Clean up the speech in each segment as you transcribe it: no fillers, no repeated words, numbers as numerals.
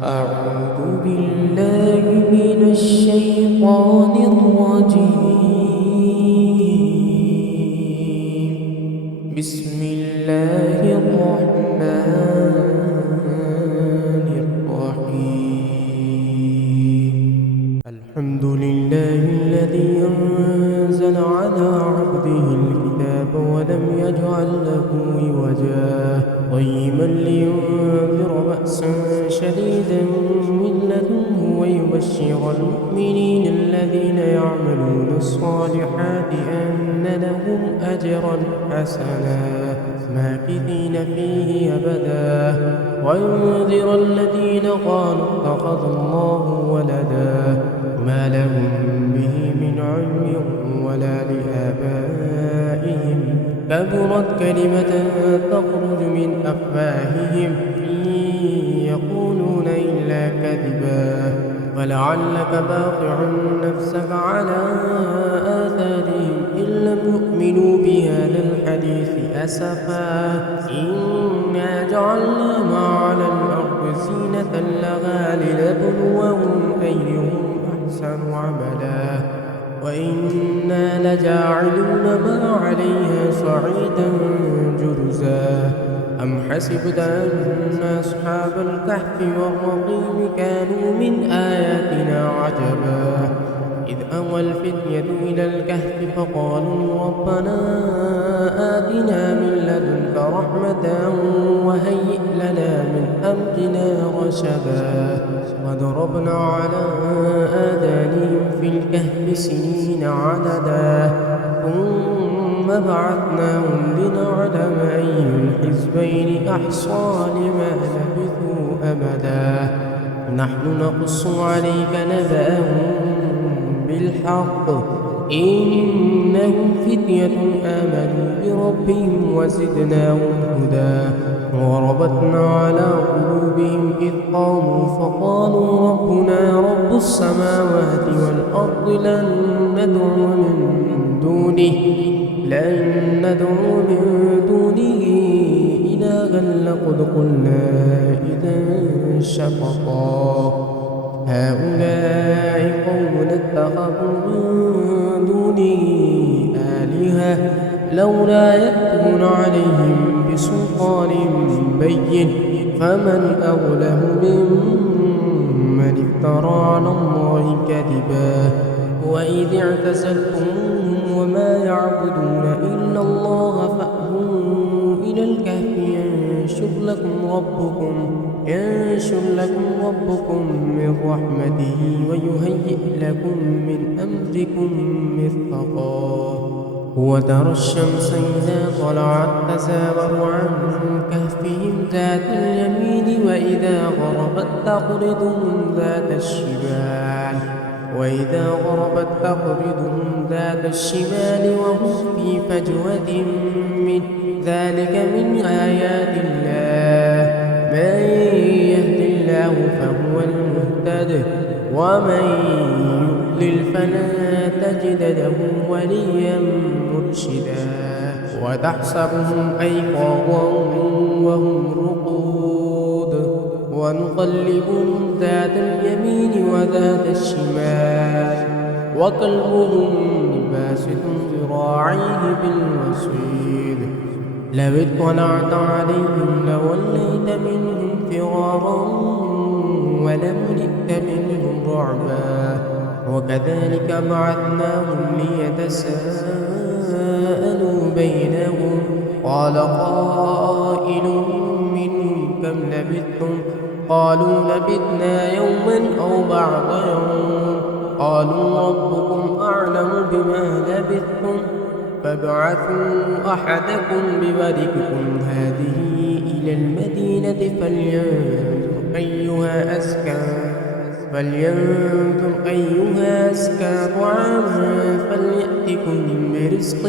أعوذ بالله من الشيطان الرجيم. بسم الله الرحمن الرحيم. الحمد لله الذي أنزل على عبده الكتاب ولم يجعل له عوجا قيما لينذر بأسا شديدا من لدنه ويبشر المؤمنين الذين يعملون الصالحات أن لهم أجرا حسنا ماكثين فيه أبدا وينذر الذين قالوا اتخذ الله ولدا ما لهم به من علم ولا لآبائهم كبرت كلمة تخرج من أفواههم إن يقولون إلا كذبا فلعلك باقع نفسك على آثارهم إن لم يؤمنوا بهذا الحديث أسفا إنا جعلنا ما على الأرض زينة لها لنبلوهم أيهم أحسن عملا وإنا لجاعلون ما عليها صعيدا جرزا أم حسبت أن أصحاب الكهف والرقيم كانوا من آياتنا عجبا إذ أوى الفتية إلى الكهف فقالوا ربنا آتنا من لدنك رحمة وهيئ لنا من أمرنا رشدا وضربنا على آذانهم في الكهف سنين عددا ثم بعثناهم لنعلم أي الحزبين أحصى لما لبثوا أمدا نحن نقص عليك نبأهم بالحق إنهم فتية آمنوا بربهم وزدناهم هدى وربطنا على قلوبهم إذ قاموا فقالوا ربنا رب السماوات والأرض لن ندعو من دونه إلها لقد قلنا إذا شططا هؤلاء قوم اتخذوا من دونه آلهة لولا يأتون عليهم بسلطان بين فمن أظلم ممن افترى على الله كذبا وإذ اعتزلتموهم وما يعبدون إلا الله فأووا إلى الكهف ينشر لكم ربكم من رحمته ويهيئ لكم من أمركم مرفقا وترى الشمس إذا طلعت تزاور عن كهفهم ذات اليمين وإذا غربت تقرضهم ذات الشمال وهم في فجوة من ذلك من آيات الله من يهد الله فهو المهتد ومن يضلل فلا تجد له وليا مرشدا وتحسبهم أيقاظا وهم رقود ونقلبهم ذات اليمين وذات الشمال وكلبهم باسط ذراعيه بالوصيد لو اطلعت عليهم لوليت منهم فرارا ولملئت منهم رعبا وكذلك بعثناهم ليتساءلوا بينهم قال قائل منهم كم لبثتم قالوا لبثنا يوما أو بعض يوم قالوا ربكم أعلم بما لبثتم فابعثوا أحدكم بورقكم هذه إلى المدينة فلينظر أيها أزكى طعاما فليأتكم برزق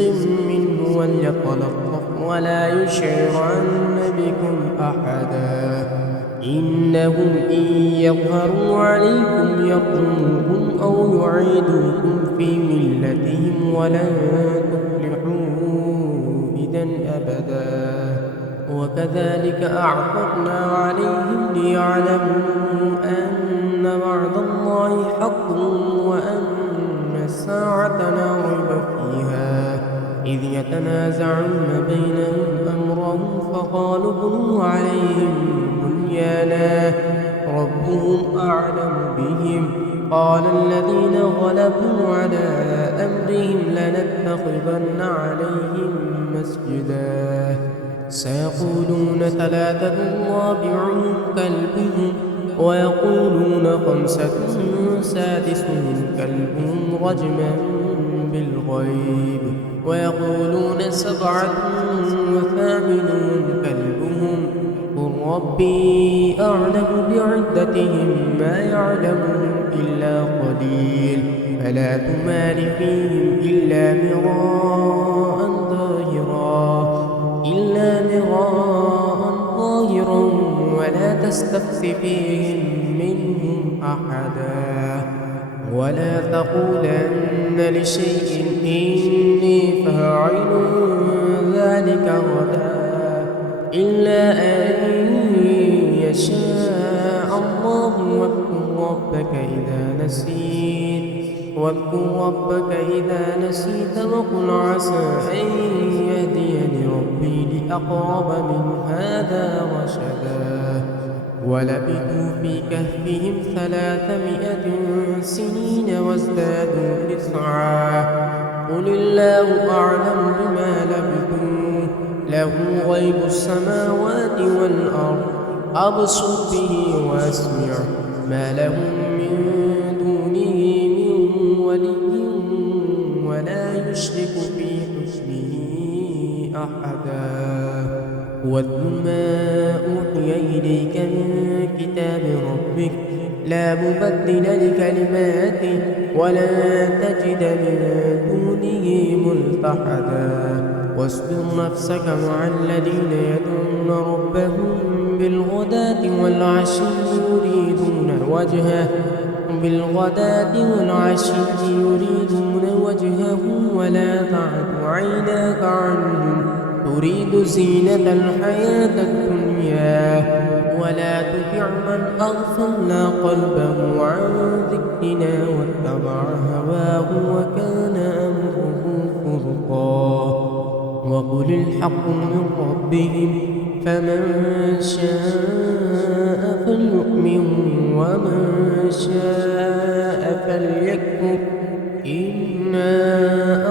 منه وليتلطف ولا يشعرن بكم أحدا إنهم إن يظهروا عليكم يرجموكم أو يعيدوكم في ملتهم ولن تفلحوا إذا أبدا وكذلك أعثرنا عليهم ليعلموا أن وعد الله حق وأن الساعة لا ريب فيها إذ يتنازعون بينهم أمرهم فقالوا ابنوا عليهم بنيانا ربهم أعلم بهم قال الذين غلبوا على أمرهم لنتخذن عليهم مسجدا سيقولون ثلاثة رابعهم كلبهم ويقولون خمسة سادسهم كلبهم رجما بالغيب ويقولون سبعة وثامنهم كلبهم قل ربي أعلم بعدتهم ما يعلمهم إلا قليل فلا تمار فيهم إلا مراء ظاهرا ولا تستفت فيهم منهم أحدا ولا تقولن لشيء إني فاعل ذلك غدا إلا أن يشاء الله واذكر ربك إذا نسيت وقل عسى أن يهديني ربي لأقرب من هذا رشدا ولبثوا في كهفهم 300 سنين وازدادوا 9 قل الله أعلم بما لبثوا له غيب السماوات والأرض أبصر به وأسمع ما لهم من دونه من ولي ولا يشرك في حكمه أحدا واتل ما أوحي إليك من كتاب ربك لا مبدل لكلماته ولا تجد من دونه ملتحدا واصبر نفسك مع الذين يدعون ربهم بالغداة والعشي يريدون وجهه ولا تعد عيناك عنهم تريد زينة الحياة الدنيا ولا تطع من أغفلنا قلبه عن ذكرنا واتبع هواه وكان أمره فرطا وقل الحق من ربهم فمن شاء فليؤمن ومن شاء فليكفر إنا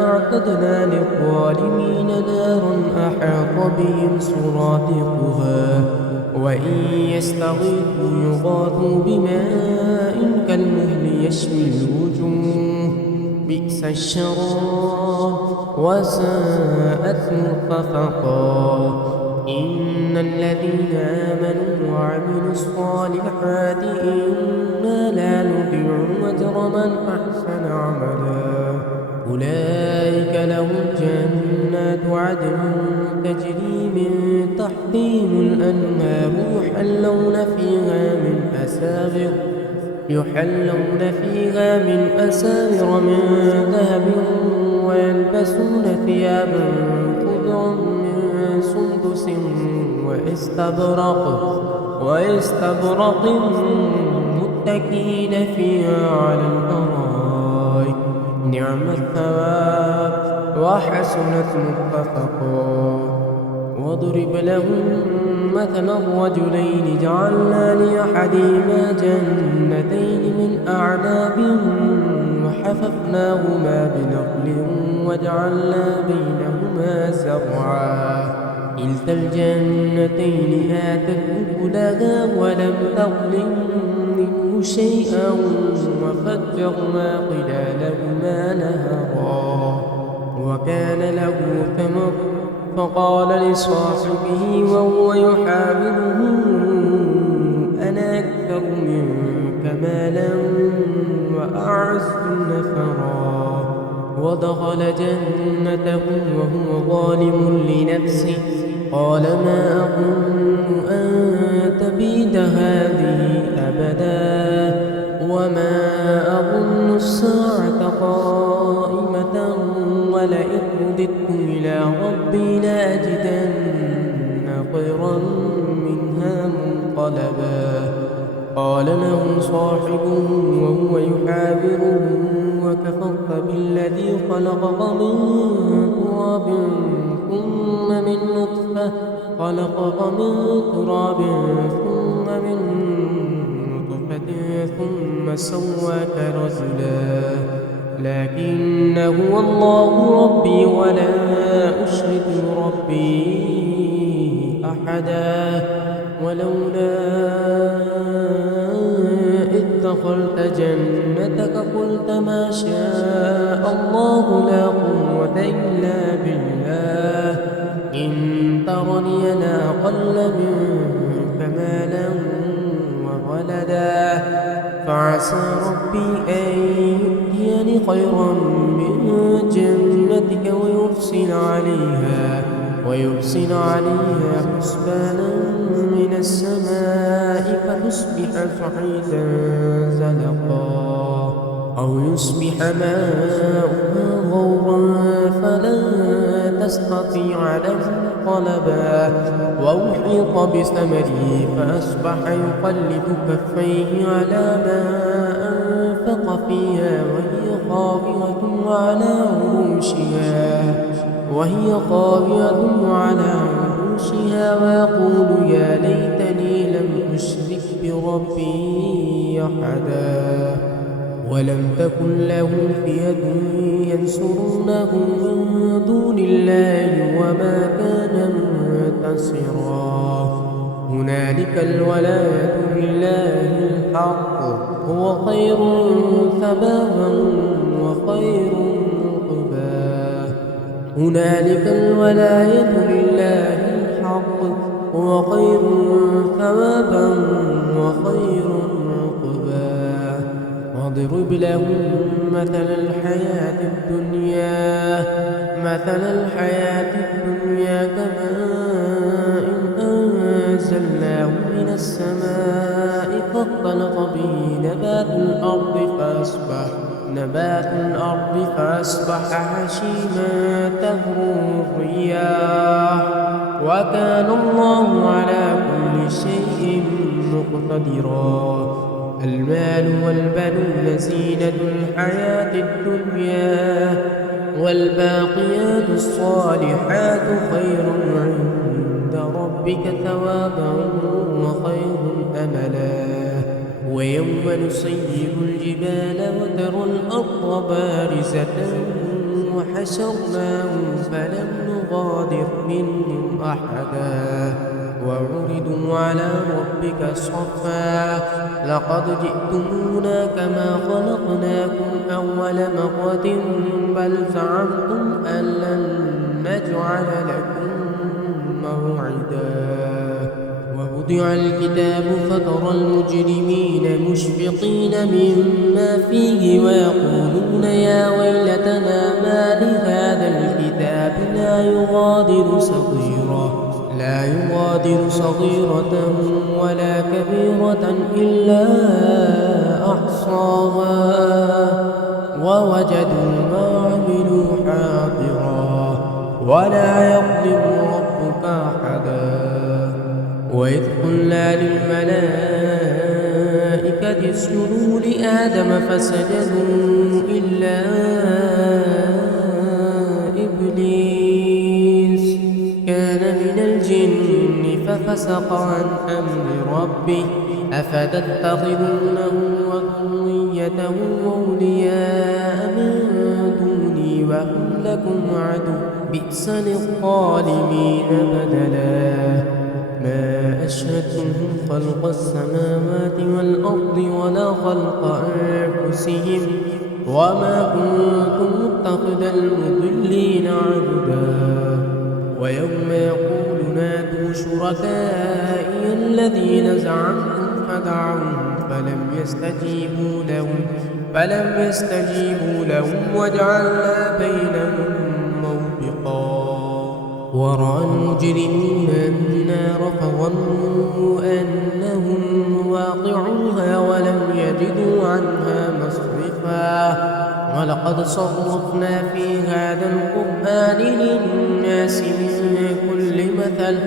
أعتدنا للظالمين نارا أحاط بهم سرادقها وإن يستغيثوا يغاثوا بماء كالمهل يشوي الوجوه بئس الشراب وساءت مرتفقا إن الذين آمنوا وعملوا الصالحات إنا لا نضيع أجر من أحسن عملا أولئك لهم جنات عدن تجري من تحتهم الأنهار يحلون فيها من أساور من ذهب ويلبسون ثيابا خضرا من سندس واستبرق متكئين فيها على الأرائك نعم الثواب وحسنت مرتفقا واضرب لهم مثلا الرجلين جعلنا لأحدهما جنتين من أعناب وحففناهما بنخل وجعلنا بينهما زرعا كلتا الجنتين آتت أكلها ولم تظلم منه شيئا وفجرنا خلالهما نهرا وكان له ثمر فقال لصاحبه وهو يحاوره أنا أكثر منك مالا وأعز نفرا ودخل جنته وهو ظالم لنفسه قال ما أظن أن تبيد هذه أبدا وما أظن الساعة قائمة ولئن رددت إلى ربي لأجدن صاحبه وهو يحاوره وكفرت بالذي خلقك من تراب ثم من نطفة ثم سواك رجلا لكن هو الله ربي ولا أشرك بربي أحدا ولولا إذ دخلت جنتك قلت ما شاء الله لا قوة إلا بالله إن ترني أنا أقل منك مالا وولدا فعسى ربي أن يؤتيني خيرا من جنتك ويرسل عليها حسبانا من السماء فتصبح صعيدا زلقا أو يصبح ماؤها غورا فلا تستطيع له طلبا وأحيط بثمره فأصبح يقلب كفيه على ما أنفق فيها وهي خاوية على عروشها ويقول يا ليتني لم أشرك بربي أحدا ولم تكن له فئة ينصرونه من دون الله وما كان منتصرا هنالك الولاية لله الحق هو خير ثوابا وخير عقبا هنالك الولاية لله الحق هو خير ثوابا وخير عقبا واضرب لهم مثل الحياة الدنيا كماء أنزلناه من السماء فاختلط به نبات الأرض فأصبح هشيما تذروه الرياح وكان الله على كل شيء مقتدرا المال والبنون زينة الحياة الدنيا والباقيات الصالحات خير عند ربك ثوابا وخير أملا ويوم نسير الجبال وترى الأرض بارزة وحشرناهم فلم نغادر منهم أحدا وعرضوا على ربك صفا لقد جئتمونا كما خلقناكم أول مرة بل زعمتم أن لن نجعل لكم موعدا ووضع الكتاب فترى المجرمين مشفقين مما فيه ويقولون يا ويلتنا ما لهذا الكتاب لا يغادر صغيرة ولا كبيرة إلا أحصاها ووجدوا ما عملوا حاضرا ولا يظلم ربك أحدا وإذ قلنا للملائكة اسجدوا لآدم فسجدوا إلا إبليس كان من الجن ففسق عن أمر ربه أفتتخذونه وذريته أولياء من دوني وهم لكم عدو بئس للظالمين بدلا ما أشهدتهم خلق السماوات والأرض ولا خلق أنفسهم وما كنت متخذ المضلين عبدا ويوم يقول نادوا شركائي الذين زعمتم فدعوهم فلم يستجيبوا لهم وجعلنا بينهم موبقا ورأى المجرمون النار فظنوا أنهم واقعوها ولم يجدوا عنها مصرفا ولقد صرفنا في هذا القرآن للناس من كل مثل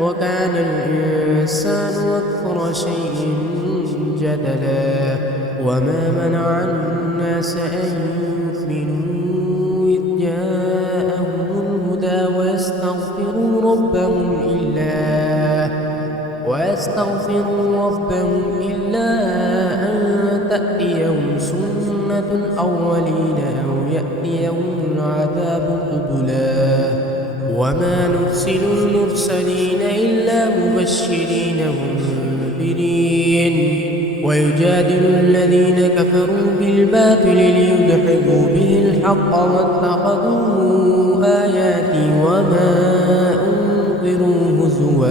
وكان الإنسان أكثر شيء جدلا وما منع الناس أن يؤمنوا إذ جاءهم الهدى ويستغفروا ربهم إلا أن تأتيهم سنة الأولين أو يأتيهم العذاب قبلا وما نرسل المرسلين إلا مبشرين ومنذرين ويجادل الذين كفروا بالباطل ليدحضوا به الحق واتخذوا آياتي وما أنذروا هزوا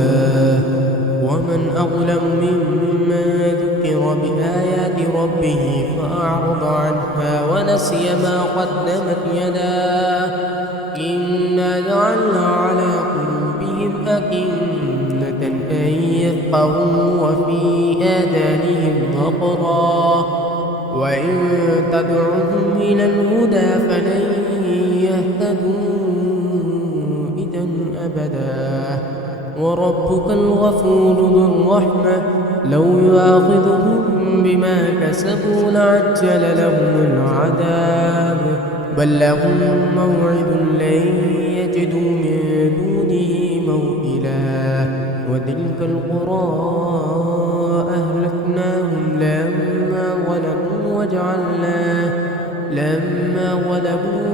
ومن أظلم ممن ذكر بآيات ربه فأعرض عنها ونسي ما قدمت يداه إنا جعلنا على قلوبهم أكنة أن يفقهوا وفي آذانهم وقرا وإن تدعهم إلى الهدى فلن يهتدوا إذا أبدا وربك الغفور ذو الرحمة لو يؤاخذهم بما كسبوا لعجل لهم العذاب بل لهم موعد لن يجدوا من دونه موئلا وتلك القرى أهلكناهم لما ظلموا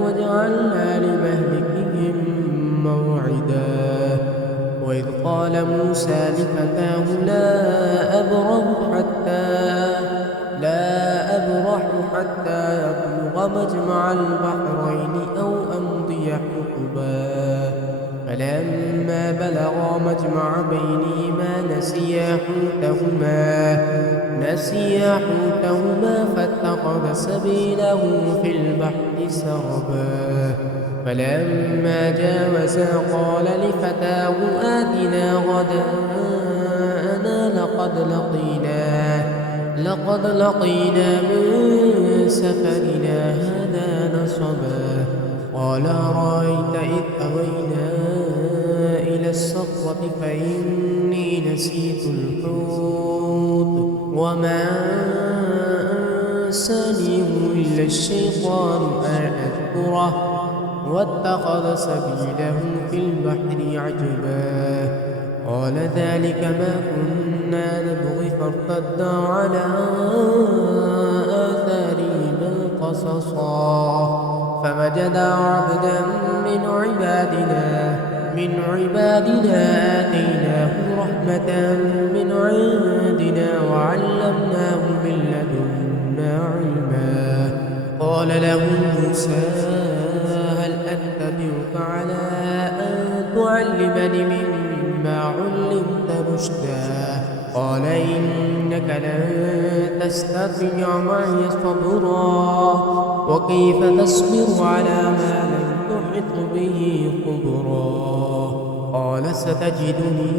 وجعلنا لمهلكهم موعدا وإذ قال موسى لفتاه لا أبرح حتى يبلغ مجمع البحرين أو أمضي حقبا فلما بلغا مجمع بينهما نسيا حوتهما فاتخذ سبيله في البحر سربا فلما جاوزا قال لفتاه آتنا غداءنا لقد لقينا من سفرنا هذا نصبا قال رأيت إذ أوينا إلى الصخرة فإني نسيت الحوت وما أنسانيه إلا الشيطان أن أذكره واتخذ سبيله في البحر عجبا قال ذلك ما كنا نبغي فارتدا على آثارهما قصصا فوجدا عبدا من عبادنا آتيناه رحمة من عندنا وعلمناه من لدنا علما قال له موسى هل أتبعك على أن تعلمني مما علمت رشدا قال إنك لن تستطيع معي صبرا وكيف تصبر على ما لم تحط به خبرا قال ستجدني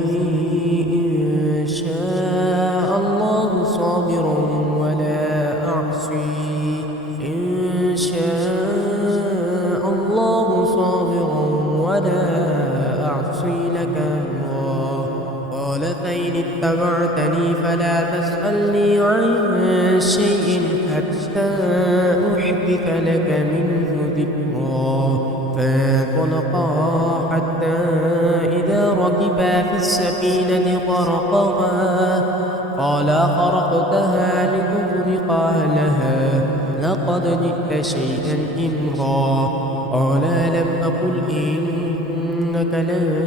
إن شاء الله صابرا ولا أعصي إن شاء الله صابرا ولا أعصي لك أمرا قال فإن اتبعتني فلا تسألني عن شيء حتى أحدث لك منه ذكرا فانطلقا حتى إذا ركبا في السفينة خرقها قال خرقتها لتغرق أهلها لقد جئت شيئا إمرا قال لم أقل إنك لن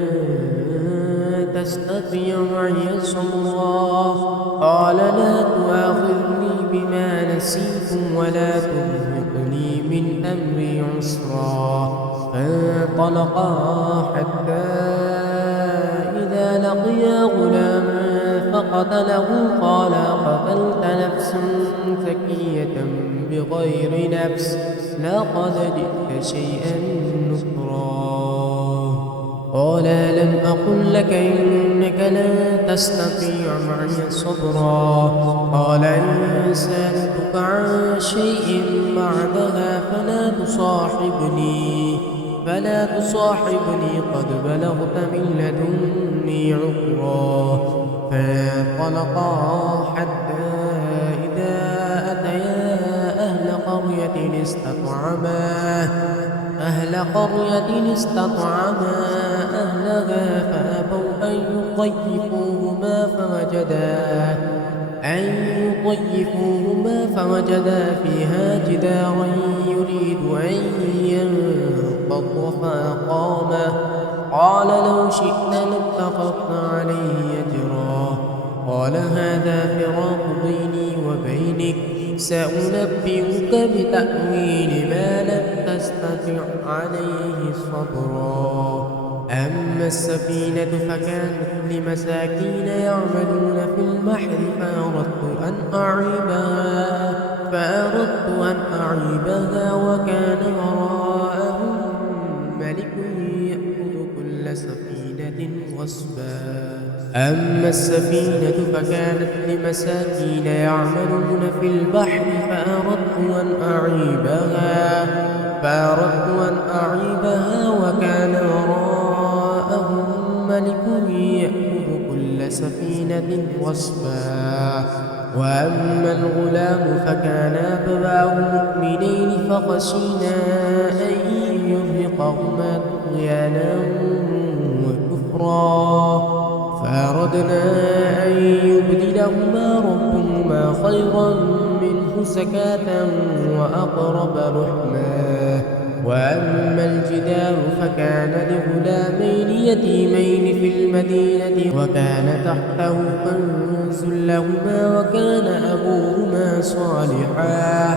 تستطيع معي صبرا قال لا تؤاخذني بما نسيت ولا ترهقني من أمري عسرا فانطلقا حتى إذا لقيا غلاما فقتله قال قتلت نفسا زكية بغير نفس لقد جئت شيئا نكرا قال لم أقل لك إنك لن تستطيع معي صبرا قال إن سألتك عن شيء بعدها فلا تصاحبني قد بلغت من لدني عذرا فانطلقا حتى قرية استطعما أهلها فأبوا أن يضيفوهما فوجدا فيها جدارا يريد أن ينقض فأقامه قال لو شئت لاتخذت عليه أجرا قال هذا فراق بيني وبينك سأنبئك بتأويل ما لم تستطع عليه صبرا أما السفينة فكانت لمساكين يعملون في البحر فأردت أن أعيبها وكان وراءهم ملك يأخذ كل سفينة غصبا أما السفينة فكانت لمساكين يعملون في البحر فأردت أن أعيبها وكان وراءهم ملك يأخذ كل سفينة غصبا وأما الغلام فكان أبواه مؤمنين فخشينا أن يرهقهما طغيانا وكفرا فأردنا أن يبدلهما ربهما خيرا منه زكاة وأقرب رحما وأما الجدار فكان لغلامين يتيمين في المدينة وكان تحته كنز لهما وكان أبوهما صالحا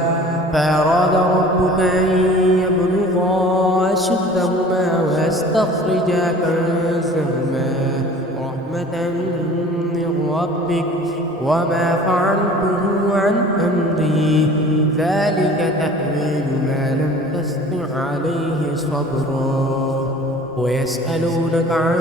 فأراد ربك أن يبلغا أشدهما ويستخرجا كنزهما رحمة من ربك وما فعلته عن أمري ذلك تأويل ما لم تستطع عليه صبرا ويسألونك عن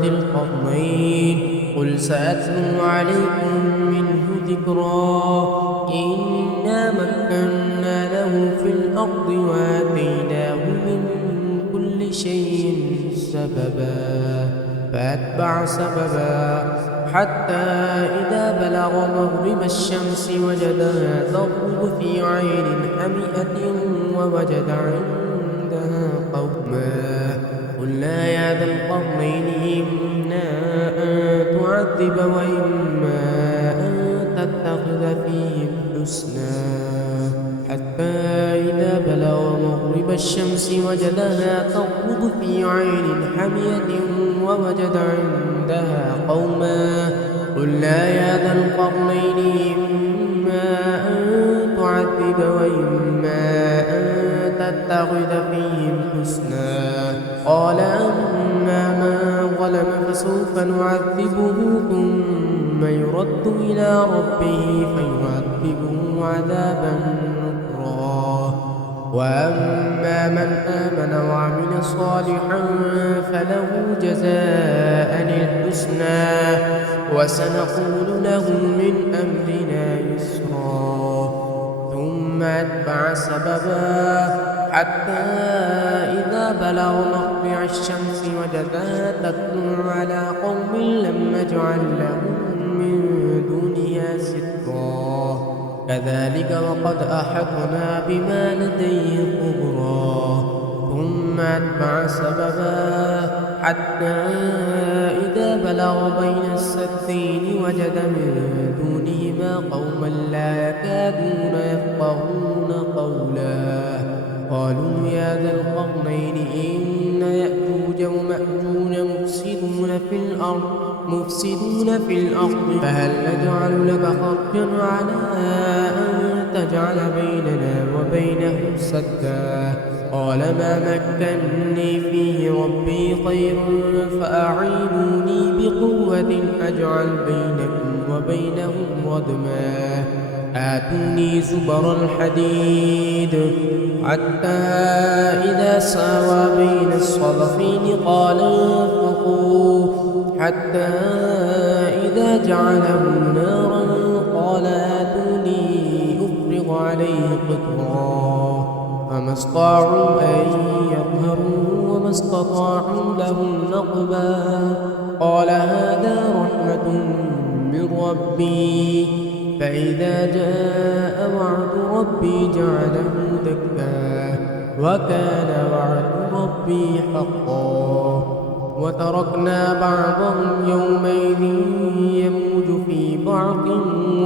ذي القرنين قل سأتلو عليكم منه ذكرا إنا مكنا له في الأرض وآتيناه من كل شيء سببا فأتبع سببا حتى إذا بلغ مغرب الشمس وجدها تغرب في عين حمئة ووجد عندها قوما قلنا يا ذا القرنين إما أن تعذب وإما أن تتخذ فيهم حسنا حتى إذا بلغ مغرب الشمس وجدها تغرب في عين حمية ووجد عندها قوما قلنا يا ذا القرنين إما أن تعذب وإما أن تتخذ فيهم حسنا قال أما من ظلم فسوف نعذبه ثم يرد إلى ربه فيعذبه عذابا نكرا وأما من آمن وعمل صالحا فله جزاء الحسنى وسنقول له من أمرنا يسرا ثم أتبع سببا حتى إذا بلغ مطلع الشمس وجدها تطلع على قوم لم نجعل لهم من دونها سترا كذلك وقد أحطنا بما لديه خبرا ثم أتبع سببا حتى إذا بلغ بين السدين وجد من دونهما قوما لا يكادون يفقهون قولا قالوا يا ذا القرنين إن يأجوج ومأجوج مفسدون في الأرض فهل نجعل لك خرجا على أن تجعل بيننا وبينهم سدا قال ما مكني فيه ربي خير فأعينوني بقوة أجعل بينكم وبينهم ردما آتوني زبر الحديد حتى إذا ساوى بين الصدفين قال انفخوا حتى إذا جعله نارا قال آتوني أفرغ عليه قطرا فما استطاعوا أن يظهروا وما استطاعوا له نقبا قال هذا رحمة من ربي فإذا جاء وعد ربي جعله دكا وكان وعد ربي حقا وتركنا بعضهم يومئذ يموج في بعض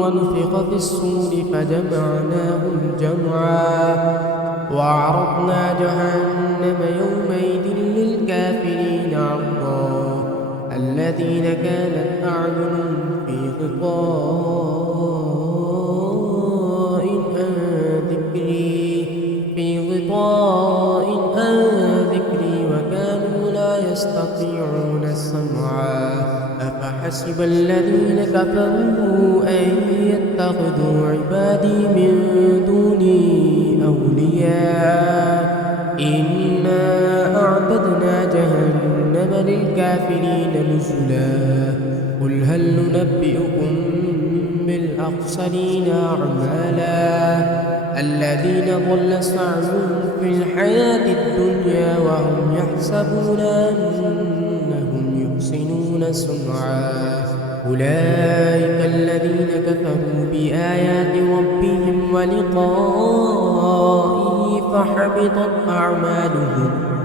ونفخ في الصور فجمعناهم جمعا وعرضنا جهنم يومئذ للكافرين عرضا الذين كانت أعينهم في غطاء عن ذكري وكانوا لا يستطيعون السمع أفحسب الذين كفروا أن يتخذوا عبادي من دوني أولياء إنا أعتدنا جهنم للكافرين نزلا قل هل ننبئكم بالأخسرين أعمالا الذين ضل سعيهم في الحياة الدنيا وهم يحسبون أنهم يحسنون صنعا أولئك الذين كفروا بآيات ربهم ولقائه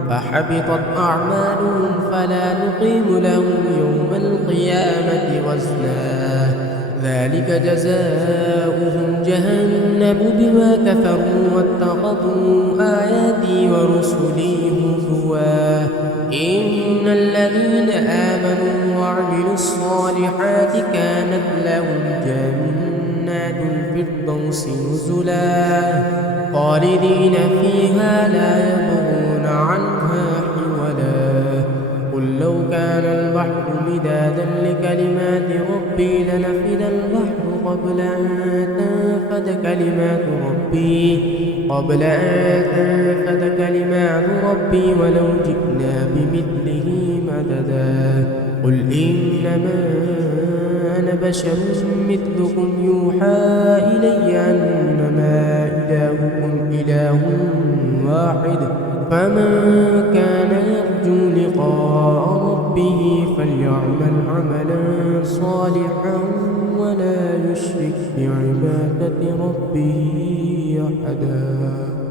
فحبطت أعمالهم فلا نقيم لهم يوم القيامة وزنا ذلك جزاؤهم جهنم بما كفروا واتخذوا آياتي ورسلي هزوا إن الذين آمنوا وعملوا الصالحات كانت لهم جنات الفردوس نزلا خالدين فيها لا يبغون عنها حولا قل لو كان البحر مدادا لكلمات ربي لنفد البحر قبل أن تنفد كلمات ربي ولو جئنا بمثله مددا قل إنما أنا بشر مثلكم يوحى إلي أنما إلهكم إله واحد فمن كان يرجو لقاء ربه فليعمل عملا صالحا ولا يشرك بعبادة ربه أحدا.